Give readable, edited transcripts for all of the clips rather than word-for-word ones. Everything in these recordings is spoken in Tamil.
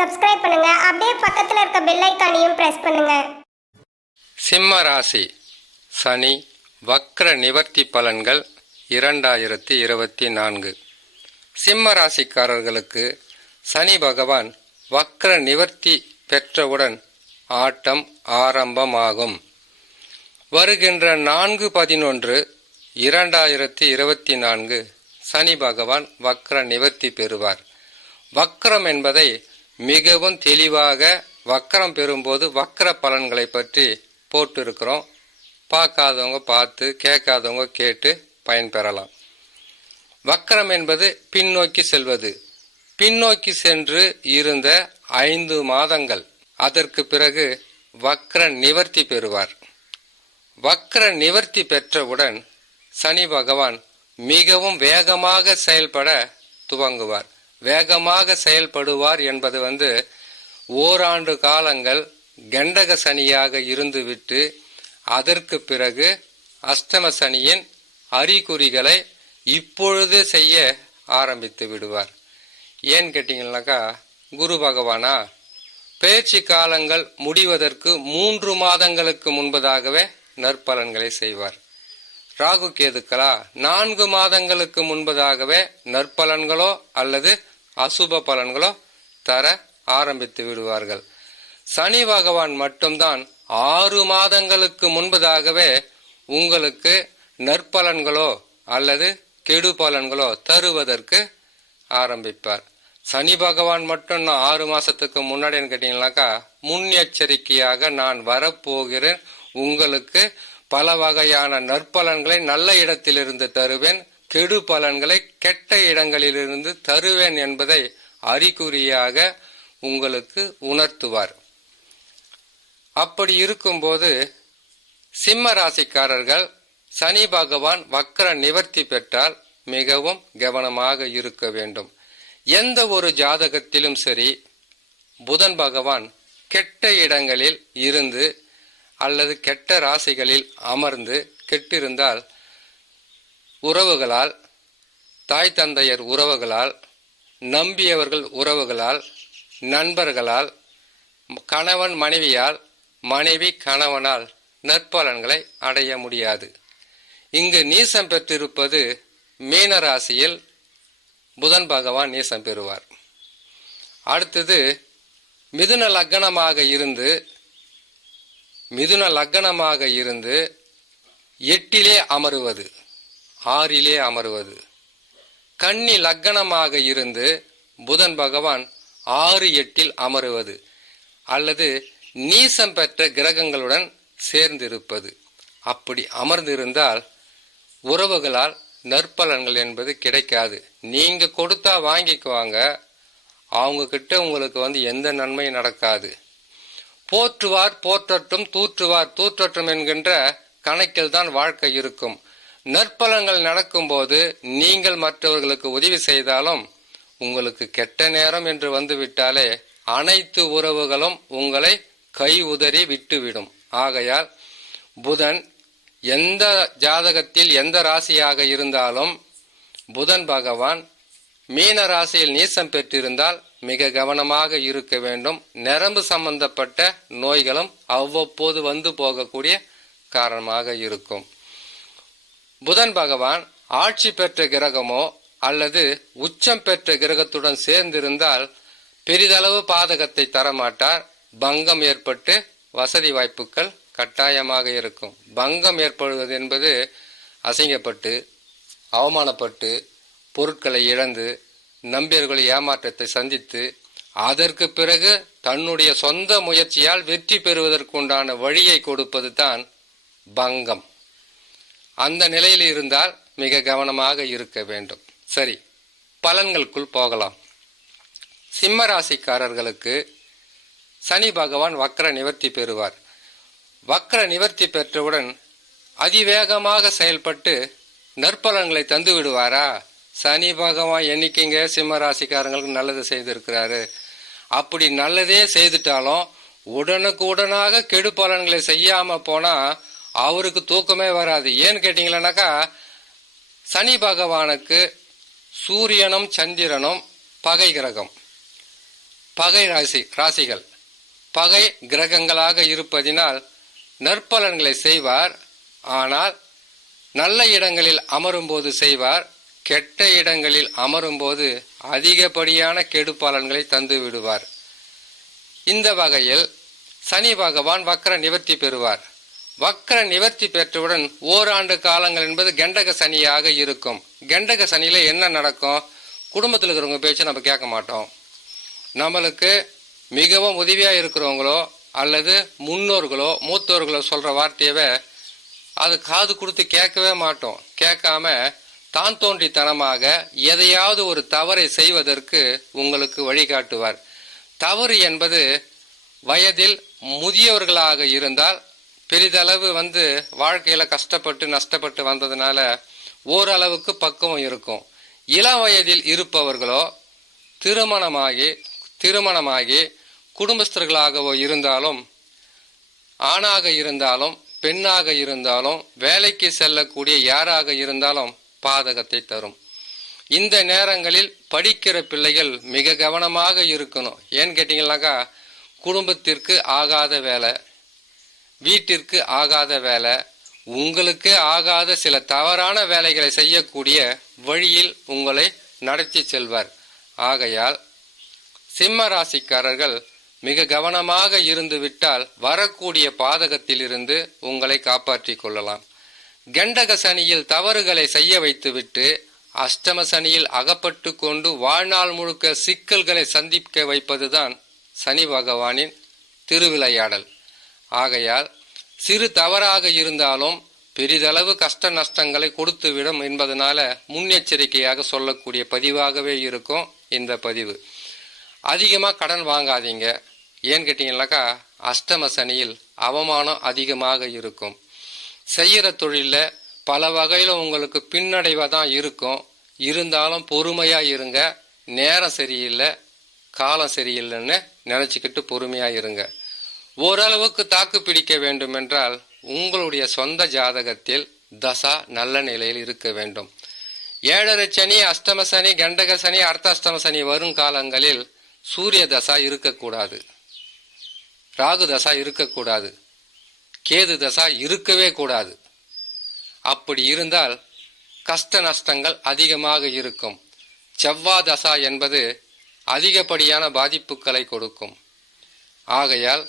சப்ஸ்கிரைப் பண்ணுங்க. அப்படியே பக்கத்துல இருக்க பெல் ஐகானையும் பிரஸ் பண்ணுங்க. சிம்ம ராசி சனி வக்ர நிவர்த்தி பலன்கள் 2024. சிம்ம ராசிக்காரர்களுக்கு சனி பகவான் வக்ர நிவர்த்தி பெற்றவுடன் ஆட்டம் ஆரம்பமாகும். வருகின்ற 4/11/2024 சனி பகவான் வக்ர நிவர்த்தி பெறுவார். வக்ரம் என்பதை மிகவும் தெளிவாக வக்ரம் பெறும்போது வக்ர பலன்களை பற்றி போட்டிருக்கிறோம். பார்க்காதவங்க பார்த்து, கேட்காதவங்க கேட்டு பயன்பெறலாம். வக்ரம் என்பது பின்னோக்கி செல்வது. பின்னோக்கி சென்று இருந்த 5 மாதங்கள், அதற்கு பிறகு வக்ர நிவர்த்தி பெறுவார். வக்ர நிவர்த்தி பெற்றவுடன் சனி பகவான் மிகவும் வேகமாக செயல்பட துவங்குவார். வேகமாக செயல்படுவார் என்பது ஓராண்டு காலங்கள் கண்டக சனியாக இருந்துவிட்டு அதற்கு பிறகு அஷ்டம சனியின் அறிகுறிகளை இப்பொழுது செய்ய ஆரம்பித்து விடுவார். ஏன் கேட்டீங்கன்னாக்கா, குரு பகவானா பயிற்சி காலங்கள் முடிவதற்கு 3 மாதங்களுக்கு முன்பதாகவே நற்பலன்களை செய்வார். ராகு கேதுக்களா 4 மாதங்களுக்கு முன்பதாகவே நற்பலன்களோ அல்லது அசுப பலன்களோ தர ஆரம்பித்து விடுவார்கள். சனி பகவான் மட்டும்தான் 6 மாதங்களுக்கு முன்பதாகவே உங்களுக்கு நற்பலன்களோ அல்லது கெடு பலன்களோ தருவதற்கு ஆரம்பிப்பார். சனி பகவான் மட்டும் 6 மாசத்துக்கு முன்னாடின்னு கேட்டீங்கன்னாக்கா, முன்னெச்சரிக்கையாக நான் வரப்போகிறேன், உங்களுக்கு பல வகையான நற்பலன்களை நல்ல இடத்திலிருந்து தருவேன், கெடு பலன்களை கெட்ட இடங்களிலிருந்து தருவேன் என்பதை அறிகுறியாக உங்களுக்கு உணர்த்துவார். அப்படி இருக்கும்போது சிம்ம ராசிக்காரர்கள் சனி பகவான் வக்ர நிவர்த்தி பெற்றால் மிகவும் கவனமாக இருக்க வேண்டும். எந்த ஒரு ஜாதகத்திலும் சரி, புதன் பகவான் கெட்ட இடங்களில் இருந்து அல்லது கெட்ட ராசிகளில் அமர்ந்து கெட்டிருந்தால் உறவுகளால், தாய் தந்தையர் உறவுகளால், நம்பியவர்கள் உறவுகளால், நண்பர்களால், கணவன் மனைவியால், மனைவி கணவனால் நற்பலன்களை அடைய முடியாது. இங்கு நீசம் பெற்றிருப்பது மீன ராசியில் புதன் பகவான் நீசம் பெறுவார். அடுத்தது மிதுன லக்னமாக இருந்து 8 அமருவது, 6 அமருவது. கன்னி லக்னமாக இருந்து புதன் பகவான் 6, 8 அமருவது அல்லது நீசம் பெற்ற கிரகங்களுடன் சேர்ந்திருப்பது. அப்படி அமர்ந்திருந்தால் உறவுகளால் நற்பலன்கள் என்பது கிடைக்காது. நீங்க கொடுத்தா வாங்கிக்குவாங்க, அவங்க கிட்ட உங்களுக்கு எந்த நன்மையும் நடக்காது. போற்றுவார் போற்றட்டும், தூற்றுவார் தூற்றட்டும் என்கின்ற கணக்கில் தான் வாழ்க்கை இருக்கும். நற்பலன்கள் நடக்கும்போது நீங்கள் மற்றவர்களுக்கு உதவி செய்தாலும் உங்களுக்கு கெட்ட நேரம் என்று வந்துவிட்டாலே அனைத்து உறவுகளும் உங்களை கை உதறி விட்டுவிடும். ஆகையால் புதன் எந்த ஜாதகத்தில் எந்த ராசியாக இருந்தாலும் புதன் பகவான் மீன ராசியில் நீசம் பெற்றிருந்தால் மிக கவனமாக இருக்க வேண்டும். நரம்பு சம்பந்தப்பட்ட நோய்களும் அவ்வப்போது வந்து போகக்கூடிய காரணமாக இருக்கும். புதன் பகவான் ஆட்சி பெற்ற கிரகமோ அல்லது உச்சம் பெற்ற கிரகத்துடன் சேர்ந்திருந்தால் பெரிதளவு பாதகத்தை தரமாட்டார். பங்கம் ஏற்பட்டு வசதி வாய்ப்புகள் கட்டாயமாக இருக்கும். பங்கம் ஏற்படுவது என்பது அசிங்கப்பட்டு, அவமானப்பட்டு, பொருட்களை இழந்து, நம்பியர்களை ஏமாற்றத்தை சந்தித்து அதற்கு பிறகு தன்னுடைய சொந்த முயற்சியால் வெற்றி பெறுவதற்குண்டான வழியை கொடுப்பது தான் பங்கம். அந்த நிலையில் இருந்தால் மிக கவனமாக இருக்க வேண்டும். சரி, பலன்களுக்குள் போகலாம். சிம்ம ராசிக்காரர்களுக்கு சனி பகவான் வக்ர நிவர்த்தி பெறுவார். வக்ர நிவர்த்தி பெற்றவுடன் அதிவேகமாக செயல்பட்டு நற்பலன்களை தந்து விடுவாரா? சனி பகவான் என்னைக்குங்க சிம்ம ராசிக்காரங்களுக்கு நல்லது செய்திருக்கிறாரு. அப்படி நல்லதே செய்துட்டாலும் உடனுக்கு உடனாக கெடு பலன்களை செய்யாம போனா அவருக்கு தூக்கமே வராது. ஏன்னு கேட்டீங்கன்னாக்கா, சனி பகவானுக்கு சூரியனும் சந்திரனும் பகை கிரகம். பகை ராசிகள் பகை கிரகங்களாக இருப்பதினால் நற்பலன்களை செய்வார். ஆனால் நல்ல இடங்களில் அமரும்போது செய்வார், கெட்ட இடங்களில் அமரும்போது அதிகப்படியான கெடு பலன்களை தந்து விடுவார். இந்த வகையில் சனி பகவான் வக்ர நிவர்த்தி பெறுவார். வக்ர நிவர்த்தி பெற்றவுடன் ஓராண்டு காலங்கள் என்பது கெண்டக சனியாக இருக்கும். கெண்டக சனியில என்ன நடக்கும்? குடும்பத்தில் இருக்கிறவங்க பேச்சு நம்ம கேட்க மாட்டோம். நம்மளுக்கு மிகவும் உதவியா இருக்கிறவங்களோ அல்லது முன்னோர்களோ மூத்தோர்களோ சொல்ற வார்த்தையவே அது காது கொடுத்து கேட்கவே மாட்டோம். கேட்காம தான் தோன்றித்தனமாக எதையாவது ஒரு தவறை செய்வதற்கு உங்களுக்கு வழிகாட்டுவார். தவறு என்பது வயதில் முதியவர்களாக இருந்தால் பெரிதளவு வாழ்க்கையில கஷ்டப்பட்டு நஷ்டப்பட்டு வந்ததுனால ஓரளவுக்கு பக்குவம் இருக்கும். இளம் வயதில் இருப்பவர்களோ திருமணமாகி குடும்பஸ்தர்களாகவோ இருந்தாலும், ஆணாக இருந்தாலும் பெண்ணாக இருந்தாலும், வேலைக்கு செல்லக்கூடிய யாராக இருந்தாலும் பாதகத்தை தரும். இந்த நேரங்களில் படிக்கிற பிள்ளைகள் மிக கவனமாக இருக்கணும். ஏன்னு கேட்டீங்கன்னாக்கா, குடும்பத்திற்கு ஆகாத வேலை, வீட்டிற்கு ஆகாத வேலை, உங்களுக்கு ஆகாத சில தவறான வேலைகளை செய்யக்கூடிய வழியில் உங்களை நடத்தி செல்வார். ஆகையால் சிம்ம ராசிக்காரர்கள் மிக கவனமாக இருந்து விட்டால் வரக்கூடிய பாதகத்திலிருந்து உங்களை காப்பாற்றிக் கொள்ளலாம். கண்டக சனியில் தவறுகளை செய்ய வைத்துவிட்டு அஷ்டம சனியில் அகப்பட்டு கொண்டு வாழ்நாள் முழுக்க சிக்கல்களை சந்திக்க வைப்பதுதான் சனி பகவானின் திருவிளையாடல். ஆகையால் சிறு தவறாக இருந்தாலும் பெரிதளவு கஷ்ட நஷ்டங்களை கொடுத்துவிடும் என்பதனால முன்னெச்சரிக்கையாக சொல்லக்கூடிய பதிவாகவே இருக்கும் இந்த பதிவு. அதிகமாக கடன் வாங்காதீங்க. ஏன்னு கேட்டீங்கன்னாக்கா, அஷ்டம சனியில் அவமானம் அதிகமாக இருக்கும். செய்கிற தொழிலில் பல வகையில் உங்களுக்கு பின்னடைவாக தான் இருக்கும். இருந்தாலும் பொறுமையாக இருங்க. நேரம் சரியில்லை, காலம் சரியில்லைன்னு நினச்சிக்கிட்டு பொறுமையாக இருங்க. ஓரளவுக்கு தாக்கு பிடிக்க வேண்டும் என்றால் உங்களுடைய சொந்த ஜாதகத்தில் தசா நல்ல நிலையில் இருக்க வேண்டும். 7.5 சனி, அஷ்டம சனி, கண்டக சனி, அர்த்தாஷ்டம சனி வரும் காலங்களில் சூரிய தசா இருக்கக்கூடாது, ராகு தசா இருக்கக்கூடாது, கேது தசா இருக்கவே கூடாது. அப்படி இருந்தால் கஷ்ட நஷ்டங்கள் அதிகமாக இருக்கும். செவ்வாய் தசா என்பது அதிகப்படியான பாதிப்புகளை கொடுக்கும். ஆகையால்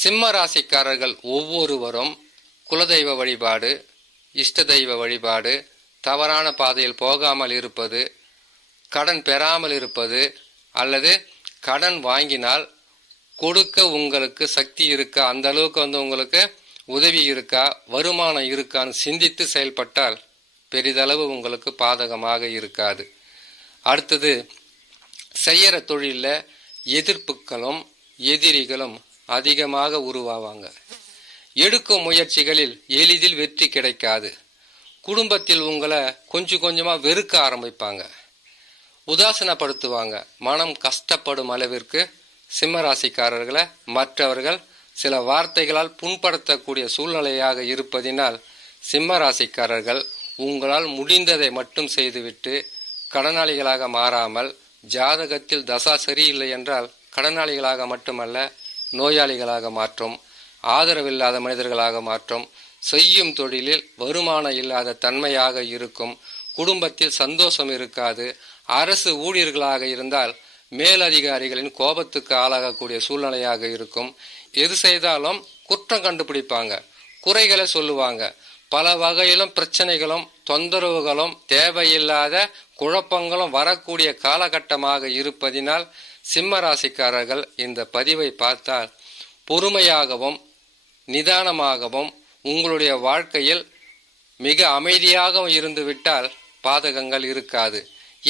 சிம்ம ராசிக்காரர்கள் ஒவ்வொருவரும் குலதெய்வ வழிபாடு, இஷ்ட தெய்வ வழிபாடு, தவறான பாதையில் போகாமல் இருப்பது, கடன் பெறாமல் இருப்பது, அல்லது கடன் வாங்கினால் கொடுக்க உங்களுக்கு சக்தி இருக்கா, அந்த அளவுக்கு உங்களுக்கு உதவி இருக்கா, வருமானம் இருக்கான்னு சிந்தித்து செயல்பட்டால் பெரிதளவு உங்களுக்கு பாதகமாக இருக்காது. அடுத்தது, செய்யற தொழிலில் எதிர்ப்புகளும் எதிரிகளும் அதிகமாக உருவாவாங்க. எடுக்கும் முயற்சிகளில் எளிதில் வெற்றி கிடைக்காது. குடும்பத்தில் உங்களை கொஞ்சம் கொஞ்சமாக வெறுக்க ஆரம்பிப்பாங்க, உதாசீனப்படுத்துவாங்க. மனம் கஷ்டப்படும் அளவிற்கு சிம்மராசிக்காரர்களை மற்றவர்கள் சில வார்த்தைகளால் புண்படுத்தக்கூடிய சூழ்நிலையாக இருப்பதினால் சிம்மராசிக்காரர்கள் உங்களால் முடிந்ததை மட்டும் செய்துவிட்டு கடனாளிகளாக மாறாமல், ஜாதகத்தில் தசா சரியில்லை என்றால் கடனாளிகளாக மட்டுமல்ல நோயாளிகளாக மாற்றும், ஆதரவில்லாத மனிதர்களாக மாற்றும், செய்யும் தொழிலில் வருமானம் இல்லாத தன்மையாக இருக்கும், குடும்பத்தில் சந்தோஷம் இருக்காது. அரசு ஊழியர்களாக இருந்தால் மேலதிகாரிகளின் கோபத்துக்கு ஆளாகக்கூடிய சூழ்நிலையாக இருக்கும். எது செய்தாலும் குற்றம் கண்டுபிடிப்பாங்க, குறைகளை சொல்லுவாங்க. பல வகையிலும் பிரச்சனைகளும் தொந்தரவுகளும் தேவையில்லாத குழப்பங்களும் வரக்கூடிய காலகட்டமாக இருப்பதினால் சிம்ம ராசிக்காரர்கள் இந்த பதிவை பார்த்தால் பொறுமையாகவும் நிதானமாகவும் உங்களுடைய வாழ்க்கையில் மிக அமைதியாகவும் இருந்துவிட்டால் பாதகங்கள் இருக்காது.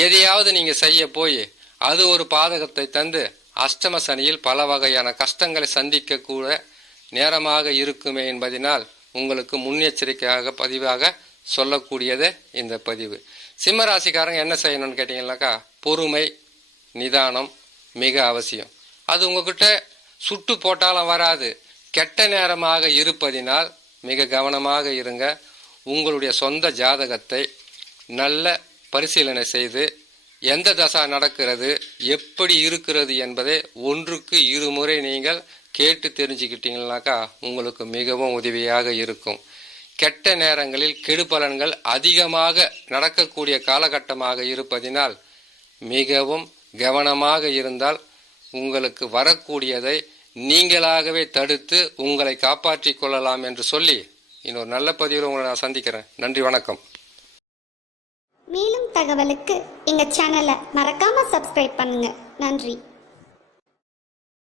எதையாவது நீங்க செய்ய போய் அது ஒரு பாதகத்தை தந்து அஷ்டம சனியில் பல வகையான கஷ்டங்களை சந்திக்க கூட நேரமாக இருக்குமே என்பதனால் உங்களுக்கு முன்னெச்சரிக்கையாக பதிவாக சொல்லக்கூடியது இந்த பதிவு. சிம்மராசிக்காரங்க என்ன செய்யணும்னு கேட்டீங்கன்னாக்கா, பொறுமை நிதானம் மிக அவசியம். அது உங்ககிட்ட சுட்டு போட்டாலும் வராது. கெட்ட நேரமாக இருப்பதினால் மிக கவனமாக இருங்க. உங்களுடைய சொந்த ஜாதகத்தை நல்ல பரிசீலனை செய்து எந்த தசா நடக்கிறது, எப்படி இருக்கிறது என்பதை ஒன்றுக்கு இருமுறை நீங்கள் கேட்டு தெரிஞ்சுக்கிட்டீங்கன்னாக்கா உங்களுக்கு மிகவும் உதவியாக இருக்கும். கெட்ட நேரங்களில் கெடுபலன்கள் அதிகமாக நடக்கக்கூடிய காலகட்டமாக இருப்பதினால் மிகவும் கவனமாக இருந்தால் உங்களுக்கு வரக்கூடியதை நீங்களாகவே தடுத்து உங்களை காப்பாற்றிக் கொள்ளலாம் என்று சொல்லி இன்னொரு நல்ல பதிவில் உங்களை நான் சந்திக்கிறேன். நன்றி, வணக்கம். மேலும் தகவலுக்கு எங்கள் சேனலை மறக்காமல் சப்ஸ்கிரைப் பண்ணுங்கள். நன்றி.